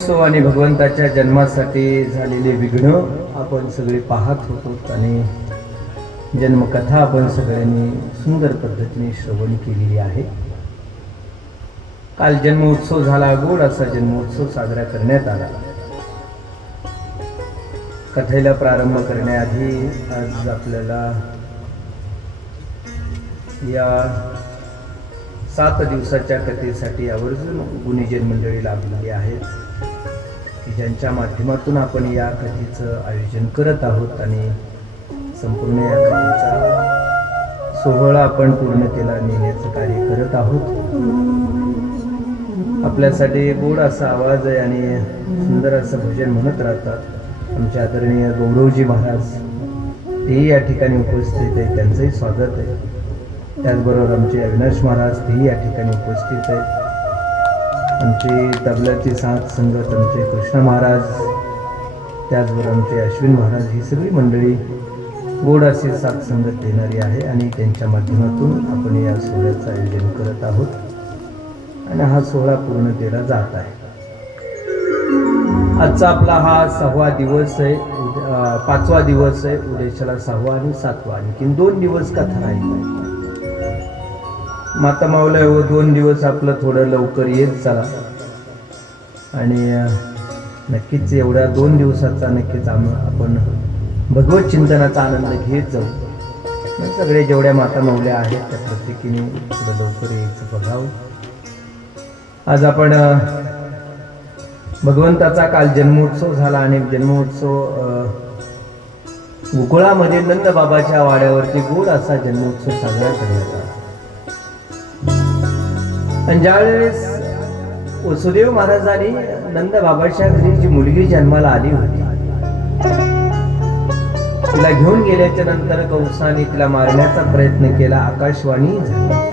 आणि भगवंताच्या जन्मासाठी झालेले विघ्न आपण सगळे पाहत होतो आणि जन्मकथा आपण सगळ्यांनी सुंदर पद्धतीने श्रवण केलेली आहे. काल जन्मोत्सव झाला, गोड असा जन्मोत्सव साजरा करण्यात आला. कथेला प्रारंभ करण्याआधी आज आपल्याला या 7 दिवसाच्या कथेसाठी आवर्जून गुणीजन मंडळी लाभलेली आहेत की ज्यांच्या माध्यमातून आपण या कथेचं आयोजन करत आहोत आणि संपूर्ण या कथेचा सोहळा आपण पूर्णतेला नेण्याचं कार्य करत आहोत. आपल्यासाठी गोड असा आवाज आहे आणि सुंदर असं भजन म्हणत राहतात आमचे आदरणीय गौरवजी महाराज. तेही या ठिकाणी उपस्थित आहे, त्यांचंही स्वागत आहे. त्याचबरोबर आमचे अविनाश महाराज तेही या ठिकाणी उपस्थित आहेत. आमचे तबल्याची साथ संगत आमचे कृष्ण महाराज, त्याचबरोबर आमचे अश्विन महाराज, ही सगळी मंडळी गोड अशी साथ संगत देणारी आहे आणि त्यांच्या माध्यमातून आपण या सोहळ्याचं आयोजन करत आहोत आणि हा सोहळा पूर्णतेला जात आहे. आजचा आपला हा 6वा दिवस आहे, 5वा दिवस आहे. उद्याच्याला 6वा आणि 7वा, आणखीन 2 दिवस कथा राहील. माता माऊला 2 दिवस आपलं थोडं लवकर येत चला आणि नक्कीच एवढ्या 2 दिवसाचा नक्कीच आपण भगवत चिंतनाचा आनंद घेत जाऊ. सगळे जेवढ्या माता माऊल्या आहेत त्या प्रत्येकीने थोडं लवकर यायचं बघावं. आज आपण भगवंताचा काल जन्मोत्सव झाला आणि जन्मोत्सव गोकुळामध्ये नंदबाबाच्या वाड्यावरती गोड असा जन्मोत्सव साजरा करण्यात आला. आणि ज्यावेळेस वसुदेव महाराजांनी नंदबाबाच्या घरी जी मुलगी जन्माला आली होती तिला घेऊन गेल्याच्या नंतर कंसाने तिला मारण्याचा प्रयत्न केला. आकाशवाणी झाली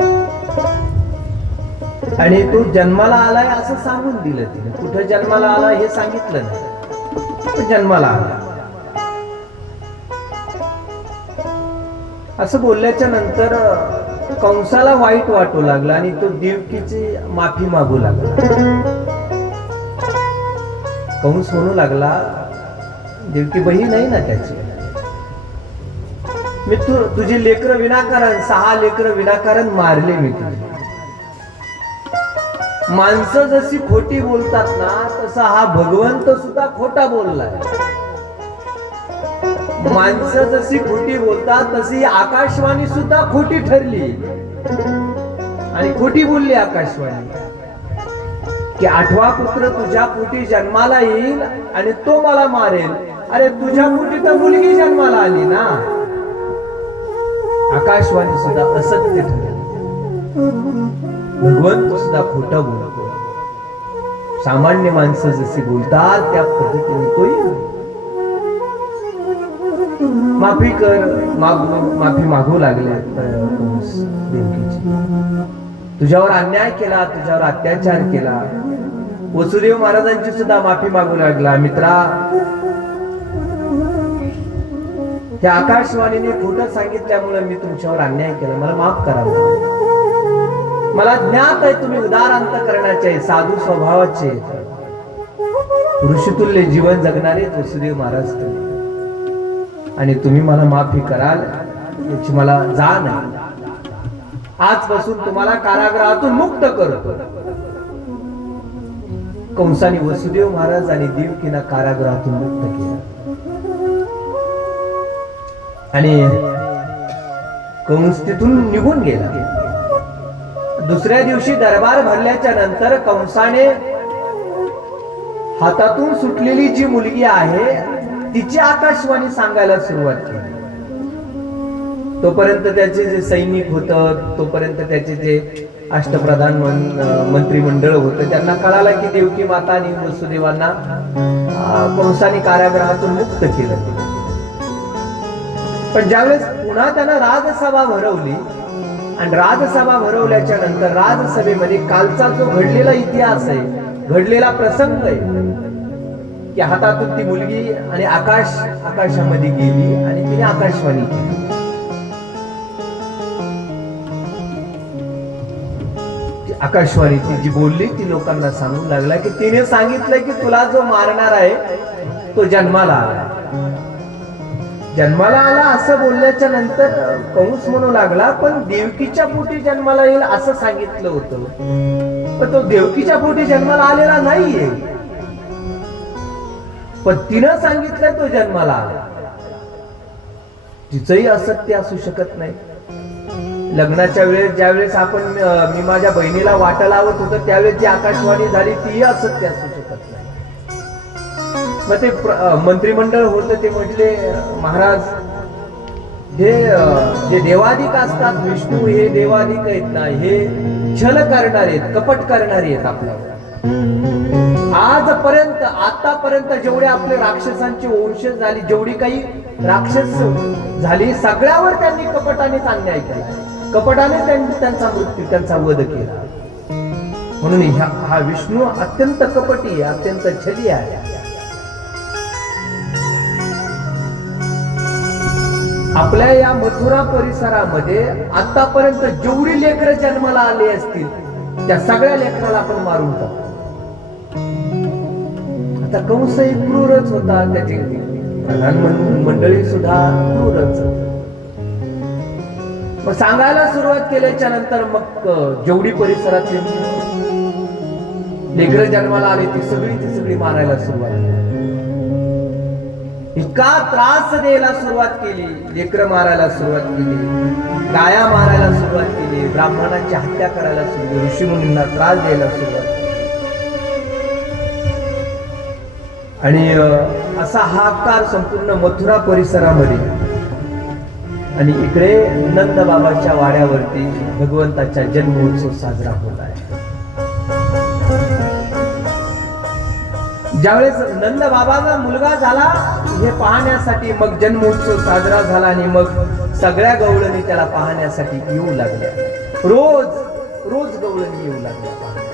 आणि तो जन्माला आलाय असं सांगून दिलं. तिने कुठं जन्माला आला हे सांगितलं नाही, पण जन्माला आला असं बोलल्याच्या नंतर कंसाला वाईट वाटू लागला आणि तो देवकीची माफी मागू लागला. कंस म्हणू लागला, देवकी बहीण नाही ना त्याची, मी तुझी लेकरं विनाकारण 6 लेकरं विनाकारण मारले मी तुझे. माणसं जशी खोटी बोलतात ना तसा हा भगवंत सुद्धा खोटा बोललाय. माणसं जशी खोटी बोलतात तशी आकाशवाणी सुद्धा खोटी ठरली आणि खोटी बोलली आकाशवाणी की 8वा पुत्र तुझ्या पोटी जन्माला येईल आणि तो मला मारेल. अरे तुझ्या पोटी तर मुलगी जन्माला आली ना. आकाशवाणी सुद्धा असत्य ठरली, भगवंत सुद्धा खोटं बोलतो. सामान्य माणसं जशी बोलतात त्या पद्धतीने तोही माफी माफी मागू लागले. देवकीची तुझ्यावर अन्याय केला, तुझ्यावर अत्याचार केला. वसुदेव महाराजांची सुद्धा माफी मागू लागला. मित्रा, त्या आकाशवाणीने खोटं सांगितल्यामुळे मी तुमच्यावर अन्याय केला, मला माफ करा. मला ज्ञात आहे तुम्ही उदार अंतःकरणाचे, साधू स्वभावाचे, ऋषितुल्य जीवन जगणारे वसुदेव महाराज तुम्ही, आणि तुम्ही मला माफी कराल याची मला जाण आहे. आजपासून तुम्हाला कारागृहातून मुक्त करतो. कंसाने वसुदेव महाराज आणि देवकीला कारागृहातून मुक्त केलं आणि कंस तिथून निघून गेला. दुसऱ्या दिवशी दरबार भरल्याच्या नंतर कंसाने हातातून सुटलेली जी मुलगी आहे तिची आकाशवाणी सांगायला सुरुवात केली. तोपर्यंत त्याचे जे सैनिक होतं, तोपर्यंत त्याचे जे अष्टप्रधान मंत्रिमंडळ होतं, त्यांना कळालं की देवकी माता आणि वसुदेवांना कंसाने कारागृहातून मुक्त केलं. पण ज्यावेळेस पुन्हा त्यानं राजसभा भरवली आणि राजसभा भरवल्याच्या नंतर राजसभेमध्ये कालचा जो घडलेला इतिहास आहे, घडलेला प्रसंग आहे की हातातून ती मुलगी आणि आकाशामध्ये गेली आणि तिने आकाशवाणी केली. आकाशवाणी ती जी बोलली ती लोकांना सांगू लागला की तिने सांगितलं की तुला जो मारणार आहे तो जन्माला आला. जन्माला आला असं बोलल्याच्या नंतर कंस म्हणू लागला पण देवकीच्या पोटी जन्माला येईल असं सांगितलं होतं, पण तो देवकीच्या पोटी जन्माला आलेला नाहीये. पण तिनं सांगितलं तो जन्माला आला. तिचंही असत्य असू शकत नाही. लग्नाच्या वेळेस ज्यावेळेस आपण मी माझ्या बहिणीला वाटा लावत होतो त्यावेळेस जी आकाशवाणी झाली तीही असत्य असू शकत नाही. मग ते मंत्रिमंडळ होतं ते म्हटले महाराज हे जे देवाधिक असतात विष्णू हे देवाधिक आहेत ना, हे छल करणारे आहेत, कपट करणारे आहेत. आपल्यावर आजपर्यंत आतापर्यंत जेवढे आपले राक्षसांची वंशज झाली, जेवढी काही राक्षस झाली सगळ्यावर त्यांनी कपटानेच अन्याय केला, कपटाने त्यांनी त्यांचा मृत्यू त्यांचा वध केला. म्हणून हा विष्णू अत्यंत कपटी आहे, अत्यंत छली आहे. आपल्या या मथुरा परिसरामध्ये आतापर्यंत जेवढी लेकरं जन्माला आली असतील त्या सगळ्या लेकराला आपण मारून टाकू. आता कंसही क्रूरच होता, त्याची प्रधान मंडळी सुद्धा क्रूरच. मग सांगायला सुरुवात केल्याच्या नंतर मग जेवढी परिसरातली लेकरं जन्माला आली ती सगळी मारायला सुरुवात केली. इतका त्रास द्यायला सुरुवात केली, लेकरं मारायला सुरुवात केली, गाया मारायला सुरुवात केली, ब्राह्मणांची हत्या करायला सुरुवात केली, ऋषीमुनींना त्रास द्यायला सुरुवात केली. आणि असा हाहाकार संपूर्ण मथुरा परिसरामध्ये. आणि इकडे नंद बाबाच्या वाड्यावरती भगवंताचा जन्मोत्सव साजरा होत आहे. ज्यावेळेस नंद बाबाचा मुलगा झाला हे पाहण्यासाठी मग जन्मोत्सव साजरा झाला आणि मग सगळ्या गवळणी त्याला पाहण्यासाठी येऊ लागल्या. रोज गवळणी येऊ लागल्या पाहण्यासाठी.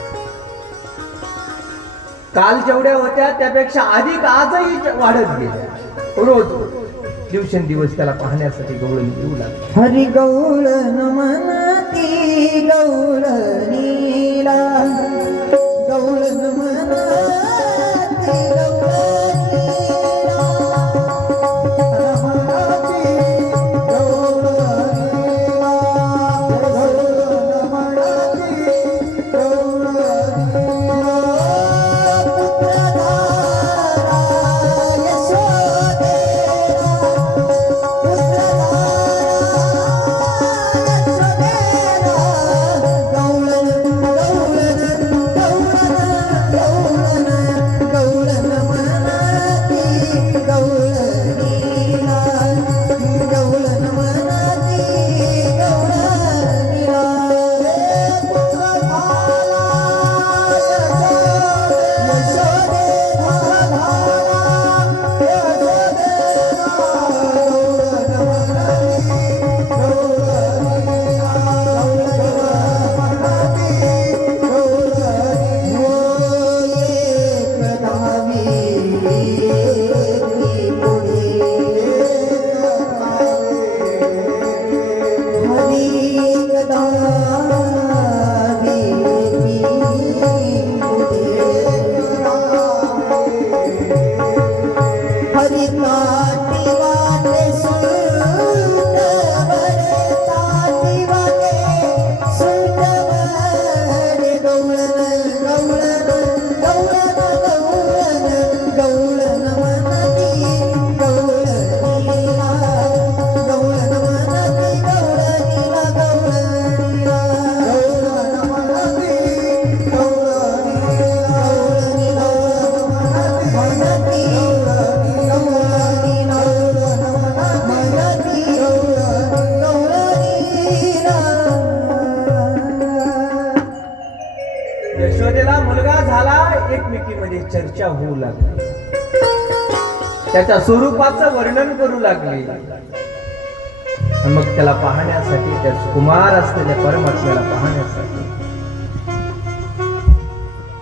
काल जेवढ्या होत्या त्यापेक्षा अधिक आजही वाढत गेल्या. रोज दिवसेंदिवस त्याला पाहण्यासाठी गवळणी येऊ लागल्या. हरी गवळण म्हणती गवळणीला, गवळण म्हणती चर्चा होऊ लागली, त्याच्या स्वरूपाचं वर्णन करू लागली. मग त्याला पाहण्यासाठी, त्या कुमार असलेल्या परमात्म्याला पाहण्यासाठी,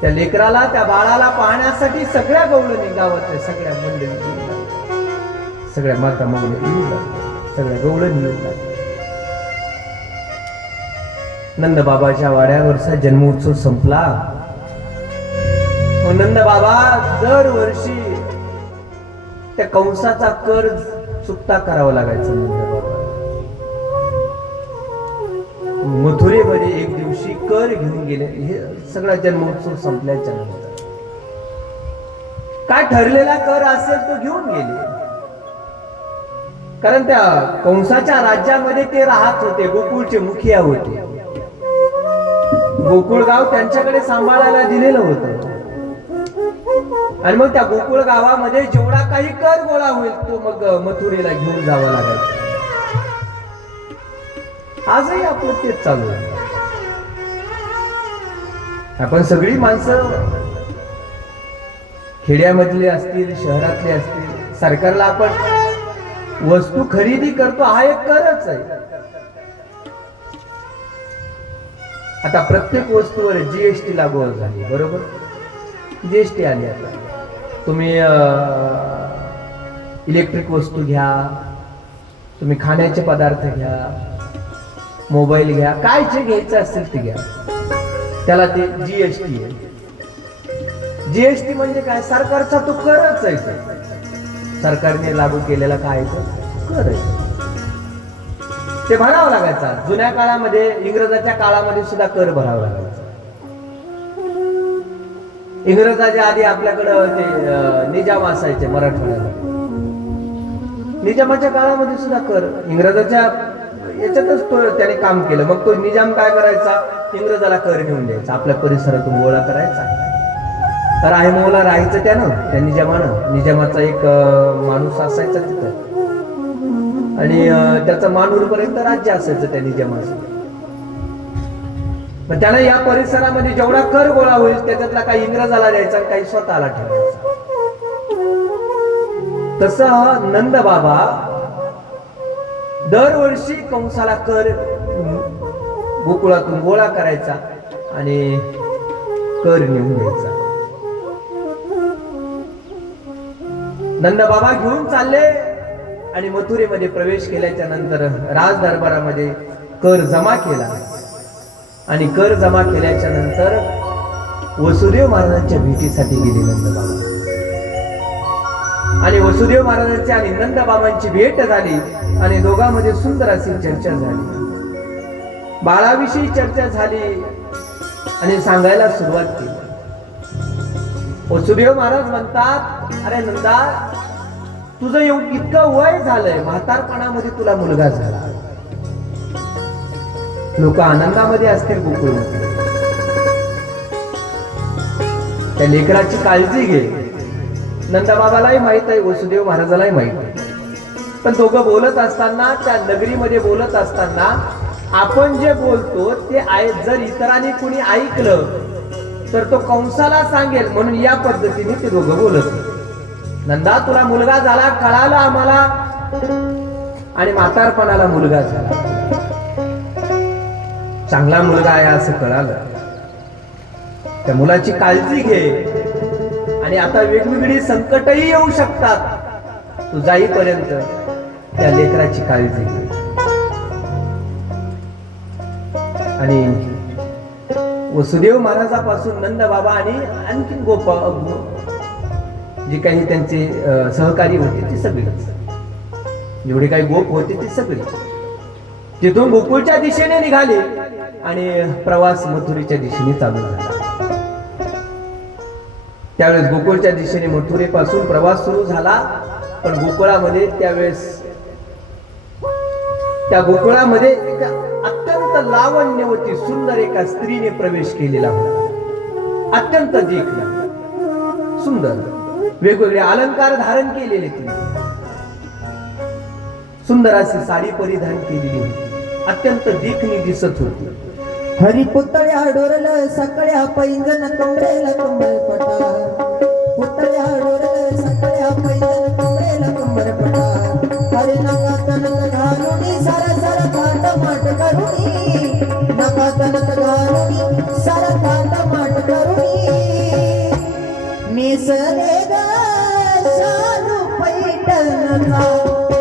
त्या लेकराला त्या बाळाला पाहण्यासाठी सगळ्या गवळणी गावातल्या सगळ्या मंडळी येऊ लागल्या, सगळ्या माता मौली येऊ लागल्या, सगळ्या गवळणी येऊ लागल्या. नंद बाबाच्या वाड्यावरचा जन्मोत्सव संपला. नंद बाबा दरवर्षी त्या कंसाचा कर चुकता करावा लागायचा. नंद बाबा मथुरेमध्ये एक दिवशी कर घेऊन गेले. हे सगळा जन्मोत्सव संपल्याच्या नंतर काय ठरलेला कर असेल तो घेऊन गेले. कारण त्या कंसाच्या राज्यामध्ये ते राहत होते, गोकुळचे मुखिया होते. गोकुळ गाव त्यांच्याकडे सांभाळायला दिलेलं होतं. आणि मग त्या गोकुळ गावामध्ये जेवढा काही कर गोळा होईल तो मग मथुरेला घेऊन जावा लागायचा. आजही आपलं तेच चालू आहे. आपण सगळी माणसं खेड्यामधले असतील, शहरातले असतील, सरकारला आपण वस्तू खरेदी करतो हा एक करच आहे. आता प्रत्येक वस्तूवर जीएसटी लागू झाली, बरोबर? जीएसटी आली. आता तुम्ही इलेक्ट्रिक वस्तू घ्या, तुम्ही खाण्याचे पदार्थ घ्या, मोबाईल घ्या, काय जे घ्यायचं असेल ते घ्या, त्याला ते जीएसटी आहे. जीएसटी म्हणजे काय? सरकारचा तो करच आहे. सरकारने लागू केलेला काय कर आहे, ते भरावं लागायचा. जुन्या काळामध्ये, इंग्रजाच्या काळामध्ये सुद्धा कर भरावा लागायचा. इंग्रजाच्या आधी आपल्याकडं ते निजाम असायचे मराठवाड्यामध्ये. निजामाच्या काळामध्ये सुद्धा कर, इंग्रजाच्या याच्यातच तो त्याने काम केलं. मग तो निजाम काय करायचा? इंग्रजाला कर घेऊन द्यायचा, आपल्या परिसरातून गोळा करायचा. राहिमोला राहायचं त्यानं, त्या निजामानं. निजामाचा एक माणूस असायचा तिथं, आणि त्याचं मानूरपर्यंत राज्य असायचं त्या निजामाचं. पण त्याला या परिसरामध्ये जेवढा कर गोळा होईल त्याच्यातला काही इंग्रजाला द्यायचा, काही स्वतःला ठेवायचा. तसं नंद बाबा दरवर्षी कंसाला कर गोकुळातून गोळा करायचा आणि कर नेऊन द्यायचा. नंद बाबा घेऊन चालले आणि मथुरेमध्ये प्रवेश केल्याच्या नंतर राज दरबारामध्ये कर जमा केला. आणि कर जमा केल्याच्या नंतर वसुदेव महाराजांच्या भेटीसाठी गेले नंद बाबा. आणि वसुदेव महाराजांची आणि नंद बाबांची भेट झाली आणि दोघांमध्ये सुंदर अशी चर्चा झाली. बाळाविषयी चर्चा झाली आणि सांगायला सुरुवात केली. वसुदेव महाराज म्हणतात, अरे नंदा, तुझं इतकं वय झालंय, म्हातारपणामध्ये तुला मुलगा झाला. लोक आनंदामध्ये असतील गोकुळमध्ये. त्या लेकराची काळजी घे. नंदबाबालाही माहित आहे, वसुदेव महाराजालाही माहित आहे. पण दोघं बोलत असताना, त्या नगरीमध्ये बोलत असताना आपण जे बोलतो ते जर इतरांनी कुणी ऐकलं तर तो कंसाला सांगेल, म्हणून या पद्धतीने ते दोघं बोलत. नंदा, तुला मुलगा झाला कळालं आम्हाला, आणि म्हातारपणाला मुलगा झाला, चांगला मुलगा आहे असं कळालं. त्या मुलाची काळजी घे. आणि आता वेगवेगळी संकटही येऊ शकतात, तू जाईपर्यंत त्या लेकराची काळजी घे. आणि वसुदेव महाराजापासून नंद बाबा आणि आणखी जे काही त्यांचे सहकारी होते ते सगळेच, जेवढे काही गोप होते ते सगळे तिथून गोकुळच्या दिशेने निघाले आणि प्रवास मथुरेच्या दिशेने चालू झाला. त्यावेळेस गोकुळच्या दिशेने मथुरेपासून प्रवास सुरू झाला. पण गोकुळामध्ये त्यावेळेस त्या गोकुळामध्ये एका अत्यंत लावण्यवती सुंदर एका स्त्रीने प्रवेश केलेला होता. अत्यंत देखणी, सुंदर, वेगवेगळे अलंकार धारण केलेले, तिने सुंदर अशी साडी परिधान केलेली होती, अत्यंत देखणी दिसत होती. हरी पुतळ्या डोरल सकाळ्या पैंजन कमरेला कंबरपटा, पुतळ्या डोरल सकाळ्या पैंजन कमरेला कंबरपटा. हरे नाकात नक घालुनी सारा सारा थाट माट करुणी, नाकात नक घालुनी सारा थाट माट करुणी. मिसले ग शालू पैठण का,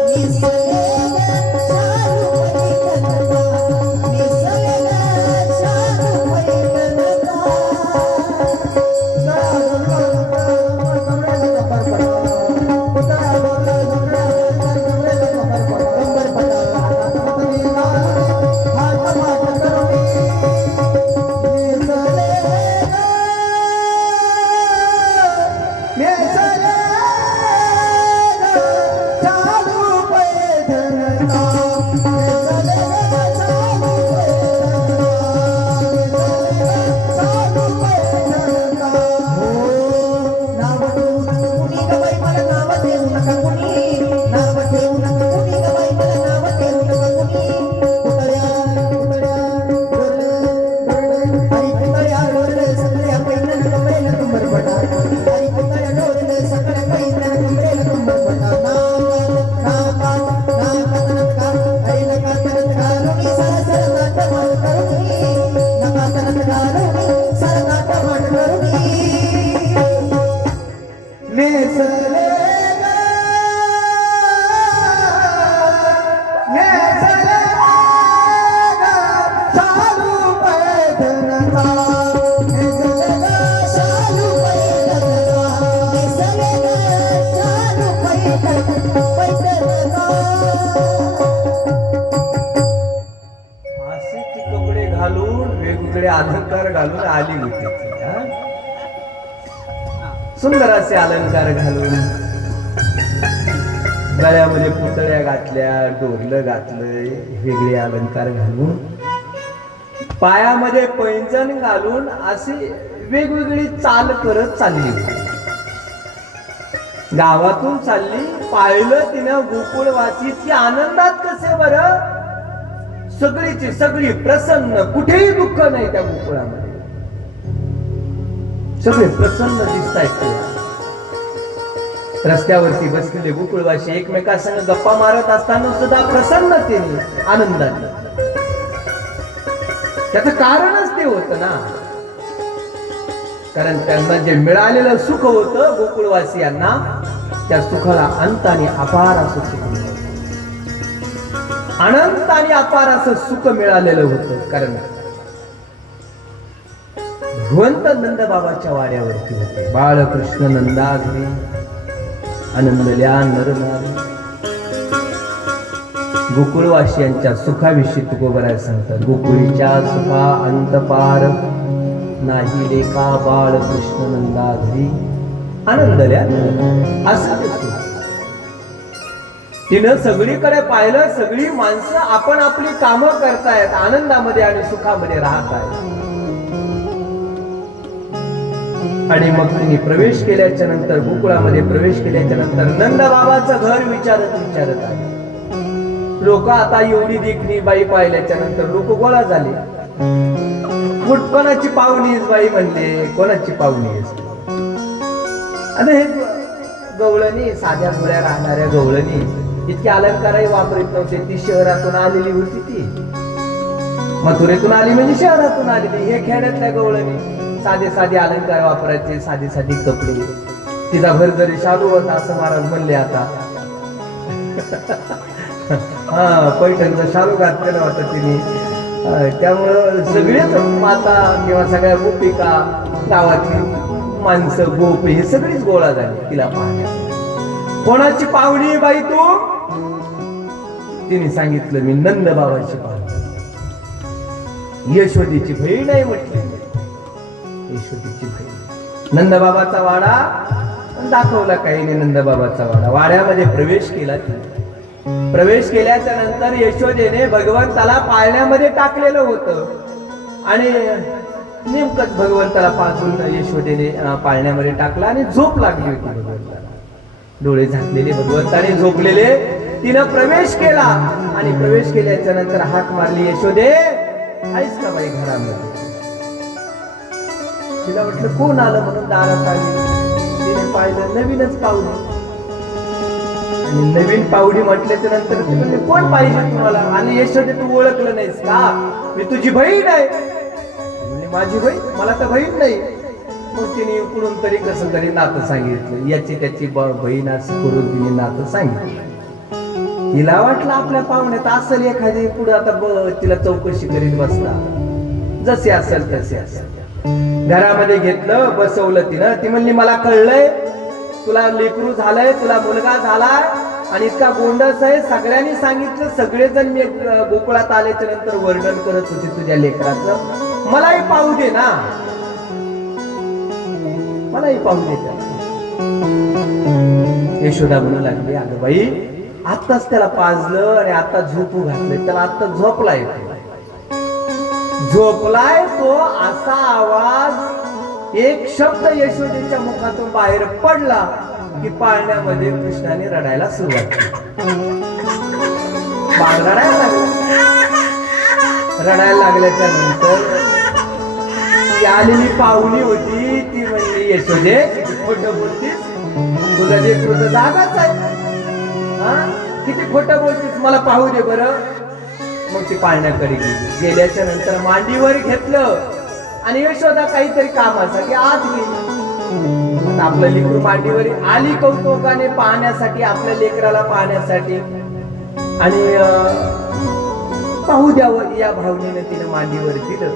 मिसले ग शालू पैठण का, मिसले ग नेसले चालू पैठणचा नेसले चालू पैठणचा हो नाव ठेवू नका कुणी ग बाई मला नाव ठेवू नका कुणी नाव ठेवू नका कुणी ग बाई मला नाव ठेवू नका कुणी पुतळ्या पुतळ्या डोरले डोरले हरी पुतळ्या डोरले सगळ्या पैठण कमरेला कंबर पटा हरी पुतळ्या डोरले सगळ्या पैठण कमरेला कंबर पटा नाकात हरी नकात घालूनी सरसर नाट माट करूनी नकात घालूनी सर नाट माट करूनी नेसले नेसले चालू पैठणचा नेसले चालू पैठणचा नेसले चालू पैठणचा असे ती कपडे घालून वेगवेगळे अलंकार घालून आली होती ती, हा? सुंदर असे अलंकार घालून गळ्यामध्ये पुतळ्या घातल्या, डोरलं घातलंय, वेगळे अलंकार घालून पायामध्ये पैंजण घालून अशी वेगवेगळी चाल करत चालली होती. गावातून चालली, पाहिलं तिनं गोकुळवासी की आनंदात कसे बरं, सगळीची सगळी प्रसन्न, कुठेही दुःख नाही त्या गोकुळामध्ये, सगळे प्रसन्न दिसतायत. रस्त्यावरती बसलेले गोकुळवासी एकमेकांसंग गप्पा मारत असताना सुद्धा प्रसन्नतेने, आनंदाने. त्याचं कारणच ते होतं ना, कारण त्यांना जे मिळालेलं सुख होतं गोकुळवासियांना, त्या सुखाला अंत आणि अपार असं सुख मिळालं. अनंत आणि अपार असं सुख मिळालेलं होतं. कारण भगवंत नंद बाबाच्या वाड्यावरती होते. बाळकृष्ण नंदा घरी आनंदल्या नरनारी. गोकुळवासियांच्या सुखाविषयी तुकोबराय सांगतात, गोकुळीच्या सुखा अंत पार नाही लेका बाळकृष्ण नंदा घरी आनंदल्या नरनारी. असं ते सुख. तिनं सगळीकडे पाहिलं, सगळी माणसं आपण आपली कामं करतायत, आनंदामध्ये आणि सुखामध्ये राहत आहेत. आणि मग तिने प्रवेश केल्याच्या नंतर, गोकुळामध्ये प्रवेश केल्याच्या नंतर नंद बाबाचं घर विचारत विचारत आहे. लोक आता एवढी देखणी बाई पाहिल्याच्या नंतर लोक गोळा झाले. कोणाची पाहुणीच बाई म्हणले, कोणाची पाहुणी आता हे गवळणी, साध्या गोळ्या राहणाऱ्या गवळणी इतके अलंकारही वापरत नव्हते. ती शहरातून आलेली होती, ती मथुरेतून आली म्हणजे शहरातून आलेली. हे खेड्यातल्या गवळणी साधे साधे अलंकार वापरायचे, साधे साधे कपडे. तिचा घर जरी शालू होता असं महाराज म्हणले आता. हा, पैठणचा शालू घातलेला होता तिने. त्यामुळं सगळेच माता किंवा सगळ्या गोपिका, गावातली माणसं, गोप, हे सगळीच गोळा झाली तिला पाहण्या. कोणाची पाहुणी बाई तू? तिने सांगितलं, मी नंद बाबाची पाहुणी, यशोदेची बहीण आहे म्हटली. यशोदेची बहीण. नंद बाबाचा वाडा दाखवला काही नाही. नंद बाबाचा वाडा. वाड्यामध्ये प्रवेश केला. प्रवेश केल्याच्या नंतर यशोदेने भगवंताला पाळण्यामध्ये टाकलेलं होतं. आणि नेमकंच भगवंताला पाजून यशोदेने पाळण्यामध्ये टाकला आणि झोप लागली होती भगवंताला. डोळे झाकलेले भगवंताने झोपलेले. तिनं प्रवेश केला आणि प्रवेश केल्याच्या नंतर हाक मारली, यशोदे आहेस का बाई घरामध्ये? तिला म्हटलं कोण आलं म्हणून दारात आली. तिने पाहिलं नवीनच पाहुणी. आणि नवीन पाहुणी म्हटल्याच्या नंतर ती म्हणते, कोण पाहिजे तुम्हाला? आणि यशोदे तू ओळखलं नाहीस का? मी तुझी बहीण आहे. माझी बहीण? मला तर बहीण नाही. मग तिने कुठून तरी कसं तरी नातं सांगितलं. याची त्याची बहीण असं करून तिने नातं सांगितलं. तिला वाटलं आपल्या पाहुण्यात असेल एखादी, पुढे आता तिला चौकशी करीत बसला. जसे असेल तसे असेल. घरामध्ये घेतलं, बसवलं तिनं. ती म्हणली, मला कळलंय तुला लेकरू झालंय, तुला मुलगा झालाय आणि इतका गोंडस आहे. सगळ्यांनी सांगितलं, सगळेजण मी गोकुळात आल्याच्या नंतर वर्णन करत होते तुझ्या लेकराचं. मलाही पाहू दे ना, मलाही पाहू दे. यशोदा म्हणू लागली, अगं बाई आत्ताच त्याला पाजलं आणि आता झोपू घातलंय, त्याला आत्ता झोपलाय तो असा आवाज एक शब्द यशोदेच्या मुखातून बाहेर पडला की पाळण्यामध्ये कृष्णाने रडायला सुरुवात केली. बाळ रडायला लागल्याच्या नंतर ती आलेली पाहुणी होती, ती म्हणली, यशोदे किती खोटं बोलतीस, तुला जे कृत जागाच आहे, किती खोटं बोलतीस, मला पाहू दे बरं. मग ती पाळण्याकडे गेल्याच्या नंतर मांडीवर घेतलं आणि यशोदा काहीतरी कामासाठी आत गेली. आपलं लेकरू मांडीवर आली कौतुकाने पाहण्यासाठी, आपल्या लेकराला पाहण्यासाठी, आणि पाहू द्यावं या भावनेनं तिनं मांडीवर दिलं.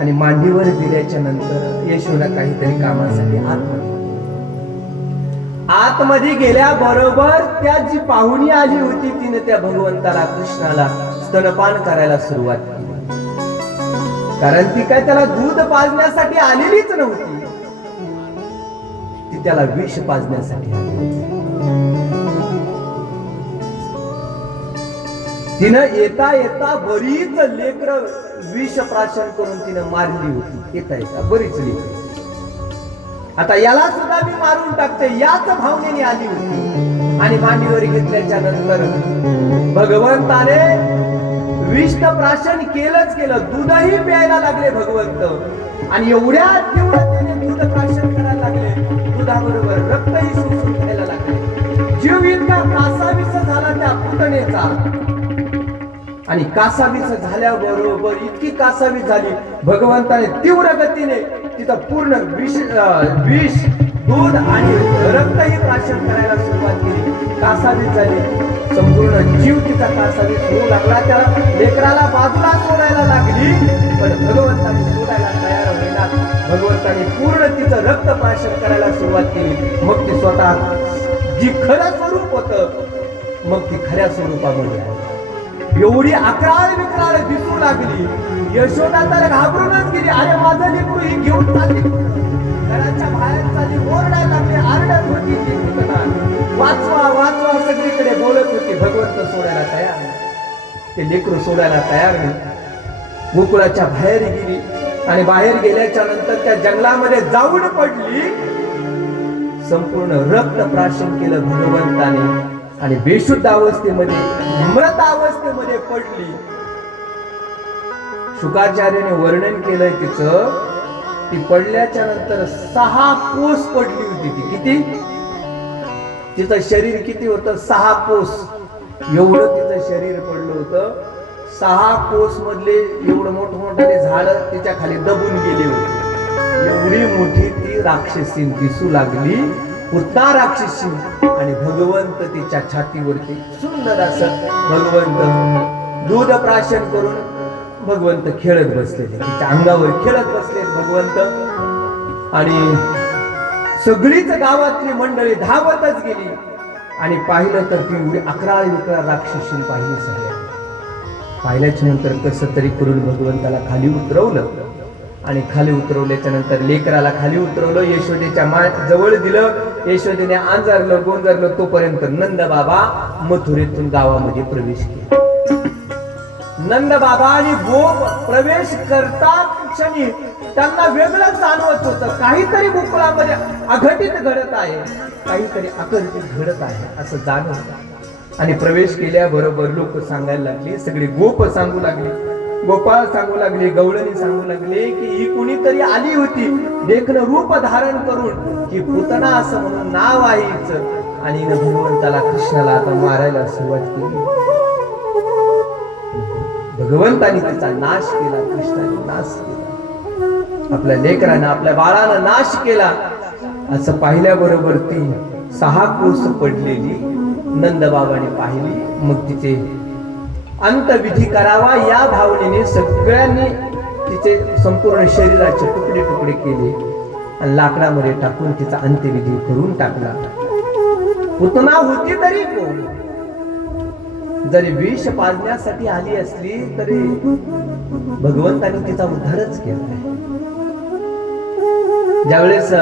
आणि मांडीवर दिल्याच्या नंतर यशोदा काहीतरी कामासाठी आतमध्ये गेल्याबरोबर त्या जी पाहुणी आली होती तिने त्या भगवंताला कृष्णाला स्तनपान करायला सुरुवात केली. कारण ती काय त्याला दूध पाजण्यासाठी आलेलीच नव्हती, ती त्याला विष पाजण्यासाठी आली. तिनं येता येता बरीच लेकरं विष प्राशन करून तिनं मारली होती. येता येता बरीच लेकरं. आता याला सुद्धा मी मारून टाकते याच भावनेने आली होती. आणि मांडीवर घेतल्याच्या नंतर भगवंताने विष प्राशन केलंच केलं, दूधही प्यायला लागले भगवंत. आणि एवढ्या तीव्रतेने दूध प्राशन करायला लागले, दुधाबरोबर रक्तही शोषून घ्यायला लागले. जीव इतका कासावीस झाला त्या पुतणेचा. आणि कासावीस झाल्याबरोबर इतकी कासावीस झाली, भगवंताने तीव्र गतीने तिथं पूर्ण विष दूध आणि रक्तही प्राशन करायला सुरुवात केली. कासावीस झाली, संपूर्ण जीव तिचा कासावीस होऊ लागला. त्याला लेकराला बाजूला सोडायला लागली, पण भगवंताने सोडायला तयार होईना. भगवंताने पूर्ण तिचं रक्त प्राशन करायला सुरुवात केली. मग ती स्वतः जी खरं स्वरूप होतं, मग ती खऱ्या स्वरूपामध्ये आली. एवढी अकराळ विक्राळ दिसू लागली, यशोदा तर घाबरूनच गेली. अरे माझं लेकरू ही घेऊन चालली, घराच्या बाहेर चालली, ओरडायला लागली, आरडत होती ती पुतना, वाचवा वाचवा सगळीकडे बोलत होती. भगवंत सोडायला तयार नाही, ते लेकरू सोडायला तयार नाही. गोकुळाच्या बाहेर गेली आणि बाहेर गेल्याच्या नंतर त्या जंगलामध्ये जाऊन पडली. संपूर्ण रक्त प्राशन केलं भगवंताने आणि बेशुद्ध अवस्थेमध्ये, मृत अवस्थेमध्ये पडली. शुकाचार्याने वर्णन केलंय तिचं, ती पडल्याच्या नंतर 6 कोस पडली होती. ती किती, तिचं शरीर किती होतं, 6 कोस एवढं तिचं शरीर पडलं होतं. 6 कोस मधले एवढं मोठमोठाले झाड तिच्या खाली दबून गेले होते. एवढी मोठी ती राक्षसी दिसू लागली, पुतना राक्षसी. आणि भगवंत तिच्या छातीवरती सुंदर असं भगवंत दूध प्राशन करून भगवंत खेळत बसलेले, तिच्या अंगावर खेळत बसले भगवंत. आणि सगळीच गावातली मंडळी धावतच गेली आणि पाहिलं तर ती एवढी अकराळ विक्राळ राक्षसी पाहिली. सगळ्या पाहिल्याच्या नंतर कसं तरी करून भगवंताला खाली उतरवलं. आणि खाली उतरवल्याच्या नंतर लेकराला खाली उतरवलं, यशोदेच्या जवळ दिलं. यशोदेने आंजारलं गोंजारलं. तोपर्यंत नंद बाबा मथुरेतून गावामध्ये प्रवेश केला. नंद बाबा आणि गोप प्रवेश करता क्षणी त्यांना वेगळं जाणवत होतं, काहीतरी गोकुळामध्ये अघटित घडत आहे, काहीतरी अघटित घडत आहे असं जाणवत. आणि प्रवेश केल्याबरोबर लोक सांगायला लागले, सगळे गोप सांगू लागले, गोपाळ सांगू लागले, गवळणी सांगू लागले की ही कुणीतरी आली होती देखणं रूप धारण करून, की पुतना असं म्हणून नाव आहे हिचं. आणि भगवंताला कृष्णाला आता मारायला सुरुवात केली. भगवंताने तिचा नाश केला, कृष्णाने नाश केला, आपल्या लेकरानं आपल्या बाळानं नाश केला. असं पाहिल्याबरोबर ती 6 कोस पडलेली नंदबाबाने पाहिली. मग तिचे अंतविधी करावा या भावनेने सगळ्यांनी तिचे संपूर्ण शरीराचे तुकडे तुकडे केले आणि लाकडामध्ये टाकून तिचा अंत्यविधी करून टाकला. पुतना होती तरी कोण, जरी विष पाजण्यासाठी आली असली तरी भगवंताने तिचा उद्धारच केला. ज्यावेळेस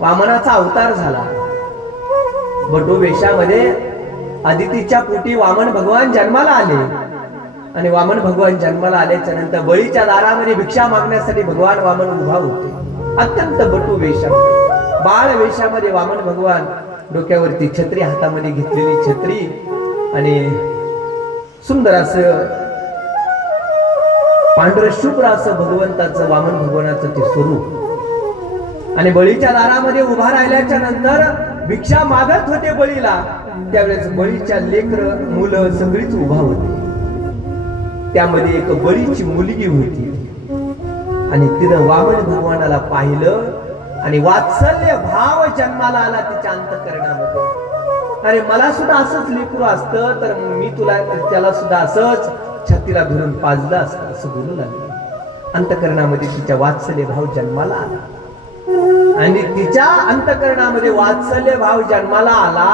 वामनाचा अवतार झाला बटू वेशामध्ये अदितीच्या पोटी वामन भगवान जन्माला आले आणि वामन भगवान जन्माला आल्याच्या नंतर बळीच्या दारामध्ये भिक्षा मागण्यासाठी भगवान वामन उभा होते. अत्यंत बटू वेशामध्ये, बाळ वेशामध्ये वामन भगवान, डोक्यावरती छत्री, हातामध्ये घेतलेली छत्री आणि सुंदर असं पांढर शुभ्र असं भगवंताचं, वामन भगवानाचं ते स्वरूप. आणि बळीच्या दारामध्ये उभा राहिल्याच्या नंतर भिक्षा मागत होते बळीला. त्यावेळेस बळीच्या लेकर मुलं सगळीच उभा होती. त्यामध्ये एक बळीची मुलगी होती आणि तिनं वामन भगवानाला पाहिलं आणि वात्सल्य भाव जन्माला आला तिच्या अंतःकरणामध्ये. अरे मला सुद्धा असंच लेकरू असतं तर मी तुला त्याला सुद्धा असंच छातीला धरून पाजलं असतं, असं बोलू लागलं. अंतःकरणामध्ये तिच्या वात्सल्य भाव जन्माला आला आणि तिच्या अंतःकरणामध्ये वात्सल्य भाव जन्माला आला.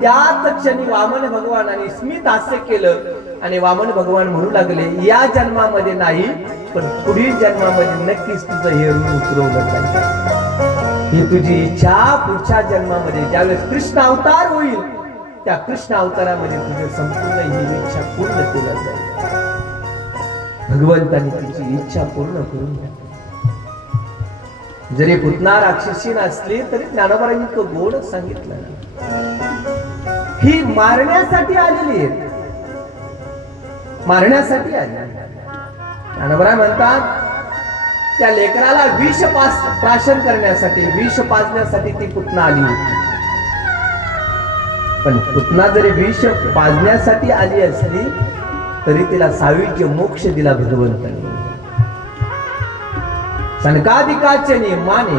त्याच क्षणी वामन भगवानाने स्मित हास्य केलं आणि वामन भगवान म्हणू लागले, या जन्मामध्ये नाही पण पुढील जन्मामध्ये नक्कीच तुझं हे ऋण उतरवलं जाईल. ही तुझी इच्छा पुढच्या जन्मामध्ये ज्यावेळेस कृष्ण अवतार होईल त्या कृष्ण अवतारामध्ये तुझे संपूर्ण ही इच्छा पूर्ण केलं जाईल. भगवंताने तिची इच्छा पूर्ण करून द्या. जरी पुतना राक्षसी असली तरी ज्ञानोबारांनी इतकं गोड सांगितलं ना. ही मारण्यासाठी आलेली आहे, मारण्यासाठी आली. ज्ञानोबा म्हणतात त्या लेकराला विष प्राशन करण्यासाठी, विष पाजण्यासाठी ती पुतना आली होती. पण पुतना जरी विष पाजण्यासाठी आली असली तरी तिला सायुज्य मोक्ष दिला भगवंताने. सनकादिकाचे नियमाने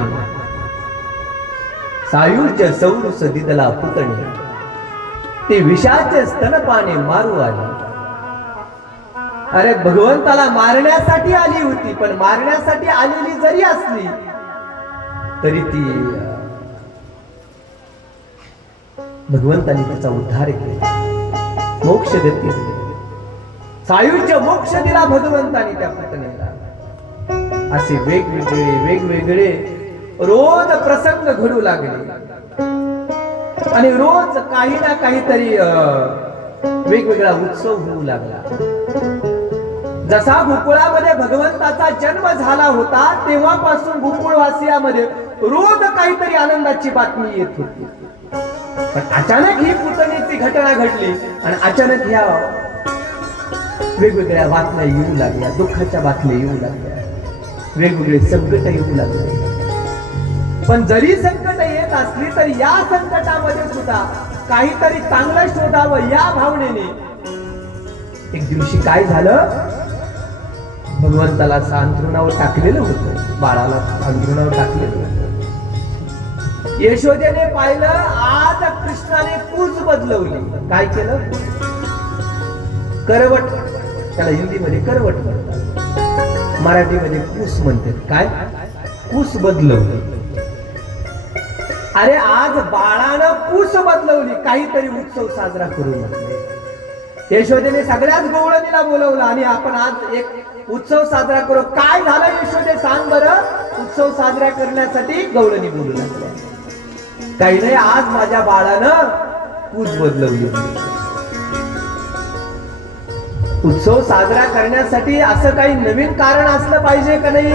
सायुज्य सौरस दिदला पुतणे, ते विषाचे स्तनपाने मारू आले. अरे भगवंताला मारण्यासाठी आली होती, पण मारण्यासाठी आलेली जरी असली तरी ती भगवंताने तिचा उद्धार केला, मोक्ष गती दिली, सायुज्य मोक्ष दिला भगवंताने त्या पुतणेला. असे वेगवेगळे रोज प्रसंग घडू लागले आणि रोज काही ना काहीतरी वेगवेगळा उत्सव होऊ लागला. जसा गोकुळामध्ये भगवंताचा जन्म झाला होता तेव्हापासून गोकुळवासियामध्ये रोज काहीतरी आनंदाची बातमी येत होती. पण अचानक ही पुतणीची घटना घडली आणि अचानक ह्या वेगवेगळ्या बातम्या येऊ लागल्या, दुःखाच्या बातम्या येऊ लागल्या, वेगवेगळे संकट येऊ लागले. पण जरी संकट येत असली तरी या संकटामध्ये सुद्धा काहीतरी चांगलं शोधावं या भावनेने एक दिवशी काय झालं, भगवंताला अंथरुणावर टाकलेलं होतं, बाळाला अंथरुणावर टाकलेलं होतं. यशोदेने पाहिलं आज कृष्णाने पूज बदलवली. काय केलं? करवट, त्याला हिंदीमध्ये करवट म्हणतात, मराठीमध्ये कूस म्हणतात. काय? कूस बदलवली. अरे आज बाळानं कूस बदलवली, काहीतरी उत्सव साजरा करू लागले. यशोदेने सगळ्याच गवळणीला बोलवलं आणि आपण आज एक उत्सव साजरा करू. काय झालं यशोदे सांग बरं? उत्सव साजरा करण्यासाठी गवळणी बोलू लागल्या. काही नाही, आज माझ्या बाळानं कूस बदलवली. उत्सव साजरा करण्यासाठी असं काही नवीन कारण असलं पाहिजे का नाही?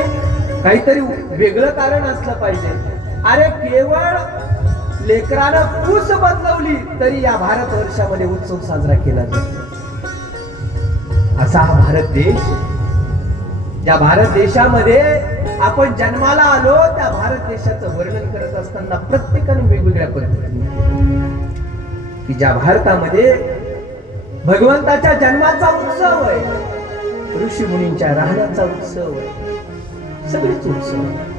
काहीतरी वेगळं कारण असलं पाहिजे. अरे केवळ लेकरानं कूस बदलवली तरी या भारत वर्षामध्ये उत्सव साजरा केला जातो. असा हा भारत देश, ज्या भारत देशामध्ये आपण जन्माला आलो त्या भारत देशाचं वर्णन करत असताना प्रत्येकाने वेगवेगळ्या पद्धतीने की ज्या भारतामध्ये भगवंताच्या जन्माचा उत्सव आहे, ऋषी मुनींच्या राहण्याचा उत्सव आहे, सगळेच उत्सव आहे.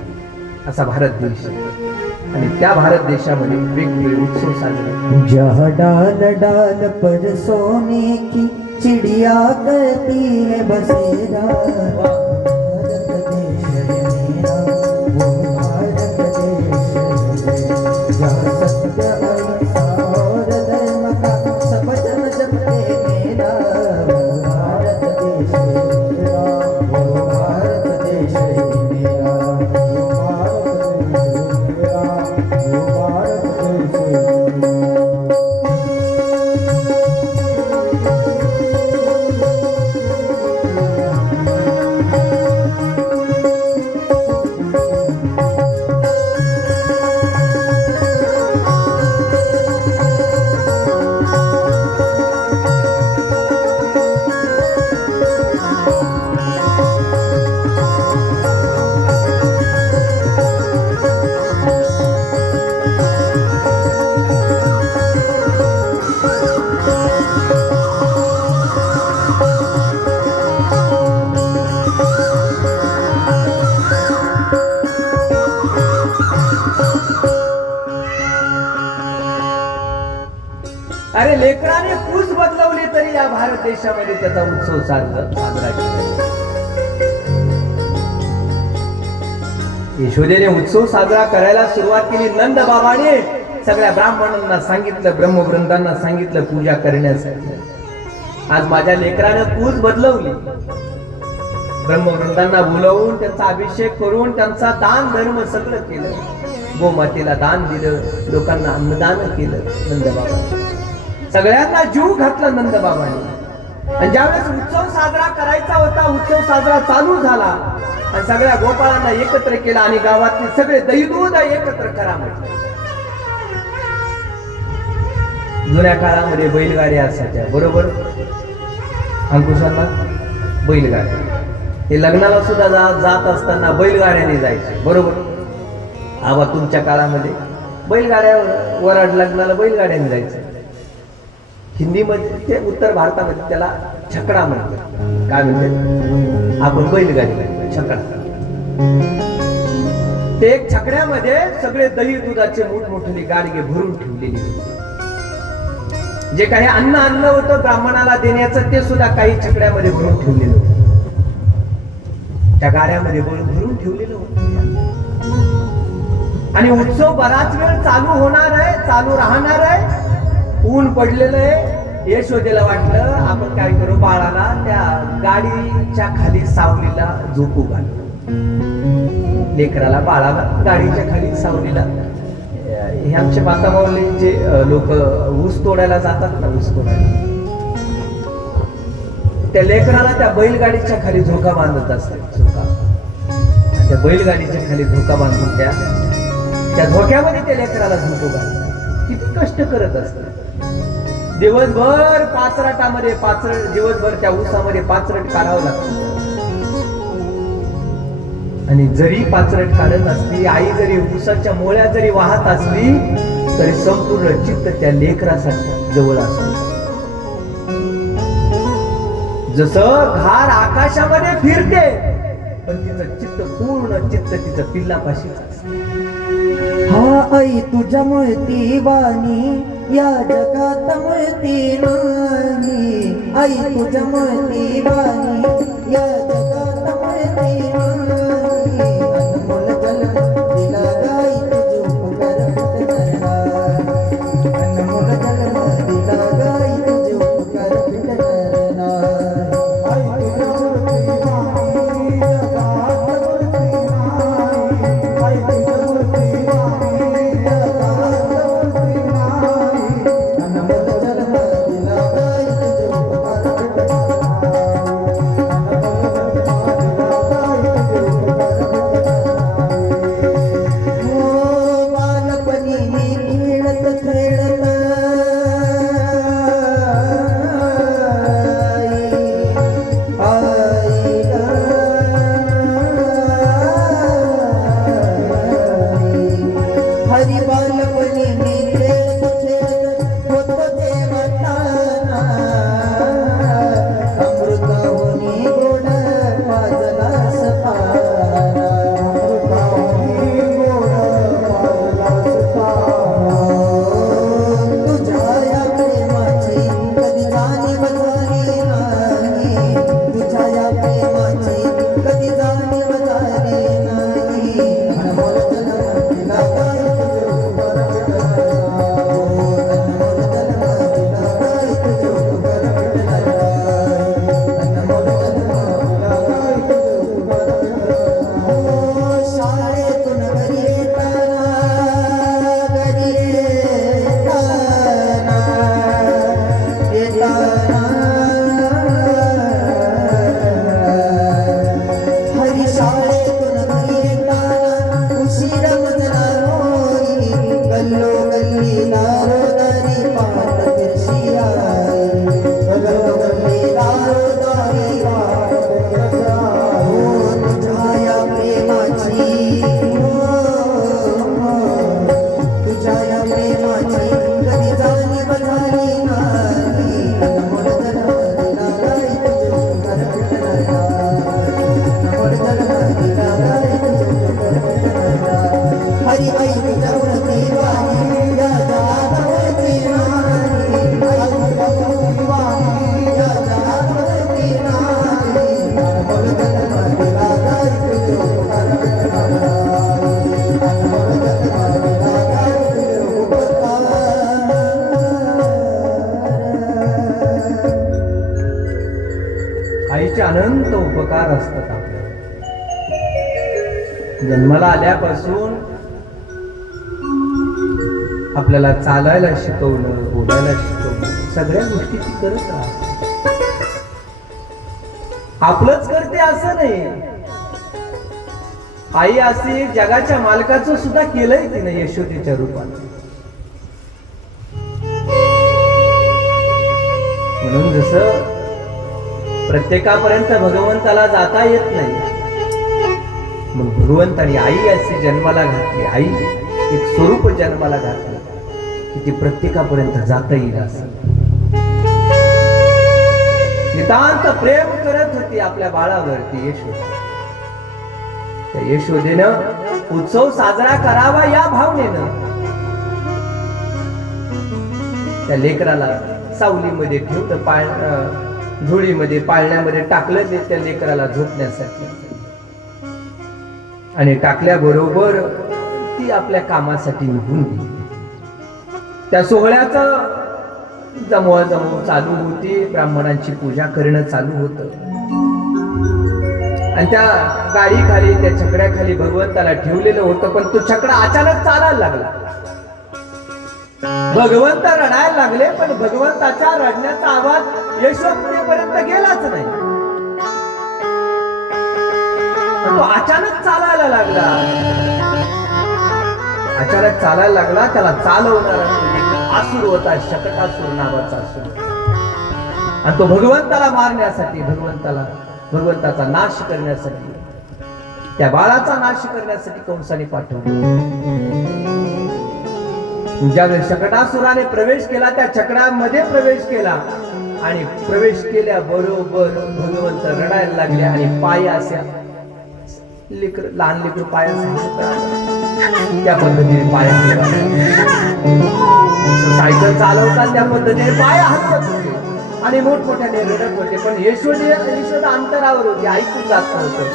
असा भारत देश आणि त्या भारत देशामध्ये वेगवेगळे उत्सव साजरे. जहाँ डाल डाल पर सोने की चिड़िया करती है बसेरा, भारत देश है मेरा, वो भारत देश है, जहाँ सत्य अहिंसा और धर्म का सब जन जपते मेरा, वो भारत देश है मेरा, वो भारत देश है मेरा, वो भारत देश है मेरा, वो भारत देश है मेरा. अरे लेकराने पूस बदलवली तरी या भारत देशामध्ये त्याचा उत्सव साजरा केला. यशोदेने उत्सव साजरा करायला सुरुवात केली. नंद बाबाने सगळ्या ब्राह्मणांना सांगितलं, ब्रह्मवृंदांना सांगितलं पूजा करण्यासाठी. आज माझ्या लेकरानं पूज बदलवली. ब्रह्मवृंदांना बोलवून त्यांचा अभिषेक करून त्यांचा दान धर्म सगळं केलं. गोमातेला दान दिलं, लोकांना अन्नदान केलं नंदबाबांनी. सगळ्यांना जीव घातला नंदबाबांनी. आणि ज्यावेळेस उत्सव साजरा करायचा होता, उत्सव साजरा चालू झाला आणि सगळ्या गोपाळांना एकत्र केला आणि गावातले सगळे दैदूत एकत्र करा म्हटलं. जुन्या काळामध्ये बैलगाड्या असायच्या, बरोबर. अंकुशांना बैलगाड्या, हे लग्नाला सुद्धा जात असताना बैलगाड्याने जायचे, बरोबर. आवा तुमच्या काळामध्ये बैलगाड्या, वराड लग्नाला बैलगाड्याने जायचे. हिंदीमध्ये ते उत्तर भारतामध्ये त्याला छकडा म्हणतात. काय म्हणते आपण बैलगाडी छकडा. ते एक छकड्यामध्ये सगळे दही दुधाचे मोठमोठे गाडगे भरून ठेवलेले होते. जे काही अन्न आणलं होतं ब्राह्मणाला देण्याचं ते सुद्धा काही छकड्यामध्ये भरून ठेवलेलं होतं. त्या गाड्यामध्ये भरून ठेवलेलं होतं. आणि उत्सव बराच वेळ चालू होणार आहे, चालू राहणार आहे. ऊन पडलेलं आहे. यशोदेला वाटलं आपण काय करू, बाळाला त्या गाडीच्या खाली सावलीला झोपू घालू. लेकराला बाळाला गाडीच्या खाली सावलीला. हे आमचे मातामाऊलीचे लोक ऊस तोडायला जातात ना, ऊस तोडायला, त्या लेकराला त्या बैलगाडीच्या खाली झोका बांधत असतात. झोका, त्या बैलगाडीच्या खाली झोका बांधून त्या झोक्यामध्ये त्या लेकराला झोपू घालतात. किती कष्ट करत असतात. दिवसभर पाचरटामध्ये दिवसभर त्या ऊसामध्ये पाचरट काढावं लागतं. आणि जरी पाचरट काढत असली, आई जरी ऊसाच्या मोळ्या जरी वाहत असली, तरी संपूर्ण चित्त त्या लेकरासाठी जवळ असत. जसं घार आकाशामध्ये फिरते, पण तिचं चित्त, पूर्ण चित्त तिचं पिल्लापाशीच असते. हा आई तुझ्या मुळती वाणी या जगात मुळती नाही. आई तुझ्या मुळती वाणी या जगात मुळती नाही. अनमोल जन्म दिला गाई तुझे उपकार फिट करणार. अनमोल जन्म दिला गाई तुझे उपकार फिट करणार. आई तुझ्या मुळती वाणी या जगात मुळती नाही. आई तुझ्या मुळती वाणी या जगात मुळती नाही. अनमोल जन्म दिला गाई तुझे उपकार फिट करणार. अनंत उपकार असतात आपल्याला. जन्माला आल्यापासून आपल्याला चालायला शिकवलं, बोलायला शिकवलं, सगळ्या गोष्टी ती करत राहते. आपलंच करते असं नाही. आई असे जगाच्या मालकाचं सुद्धा केलंय तिने यशोदेच्या रूपाने. म्हणून जसं प्रत्येकापर्यंत भगवंताला जाता येत नाही, मग भगवंताने आई अशी जन्माला घातली, आई एक स्वरूप जन्माला घातलं की ती प्रत्येकापर्यंत जाता येईल असं. नितांत प्रेम करत होती आपल्या बाळावरती यशोदा. त्या यशोदेनं उत्सव साजरा करावा या भावनेनं त्या लेकराला सावलीमध्ये ठेवलं, झोळीमध्ये पाळण्यामध्ये टाकलं ते त्या लेकराला झोपण्यासाठी. आणि टाकल्याबरोबर ती आपल्या कामासाठी निघून गेली. त्या सोहळ्याचं जमवाजमव चालू होती, ब्राह्मणांची पूजा करणं चालू होतं. आणि त्या गाडीखाली, त्या छकड्याखाली भगवंताला ठेवलेलं होतं, पण तो छकडा अचानक चालायला लागला. भगवंत रडायला लागले, पण भगवंताच्या रडण्याचा आवाज यशोदेपर्यंत गेलाच नाही. तो अचानक चालायला लागला. अचानक चालायला लागला. त्याला चालवणारा असुर होता, शकटासुर नावाचा असुर. आणि तो भगवंताला मारण्यासाठी, भगवंताचा नाश करण्यासाठी, त्या बाळाचा नाश करण्यासाठी कंसाने पाठवलं. ज्यावेळेस शकटासुराने प्रवेश केला, त्या छकड्यामध्ये प्रवेश केला आणि प्रवेश केल्याबरोबर भगवंत रडायला लागले आणि पाय अशा लहान लेकर पाय त्या पद्धतीने पाय सायकल चालवतात त्या पद्धतीने पाय हलवत होते आणि मोठमोठ्याने रडत होते. पण यशोदा अंतरावर होती, ऐकून जात नव्हतं.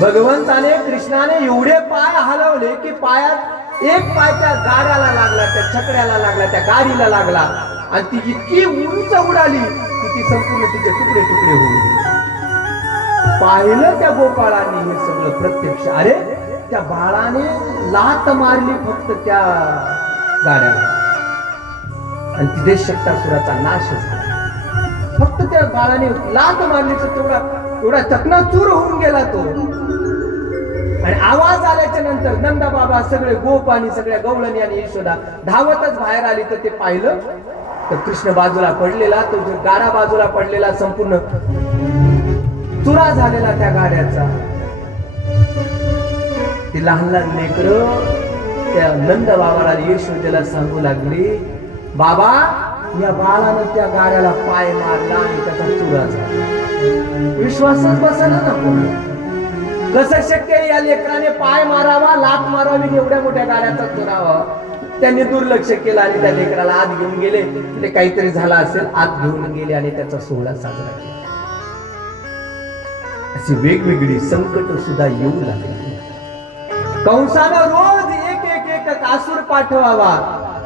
भगवंताने, कृष्णाने एवढे पाय हलवले की पायात एक पाय त्या गाड्याला लागला, त्या छकड्याला लागला, त्या गाडीला लागला आणि ती इतकी उंच उडाली की ती संपूर्ण तिचे तुकडे तुकडे होऊन गेले. पाहिलं त्या गोपाळांनी हे सगळं प्रत्यक्ष. अरे त्या बाळाने लात मारली फक्त त्या गाड्याला आणि तिथे शकटासुराचा नाश झाला. फक्त त्या बाळाने लात मारली तर तेवढा चकनाचूर होऊन गेला तो. आणि आवाज आल्याच्या नंतर नंदा बाबा, सगळे गोप आणि सगळ्या गवळणी आणि यशोदा धावतच बाहेर आली. तर ते पाहिलं तर कृष्ण बाजूला पडलेला, तो जो गाडा बाजूला पडलेला, संपूर्ण चुरा झालेला त्या गाड्याचा. ती लहान लहान लेकरं त्या नंद बाबाला, यशोदेला सांगू लागली, बाबा या बाळानं त्या गाड्याला पाय मारला आणि त्याचा चुरा झाला. विश्वासच बसला ना कोण. कसं शक्य या लेकराने पाय मारावा, लात मारावी, एवढ्या मोठ्या गाड्याचा चुरावा. त्यांनी दुर्लक्ष केलं आणि त्या लेकराला आत घेऊन गेले. ते काहीतरी झालं असेल, आत घेऊन गेले आणि त्याचा सोहळा साजरा केला. अशी वेगवेगळी संकट सुद्धा येऊ लागली. कंसानं रोज एक असुर पाठवावा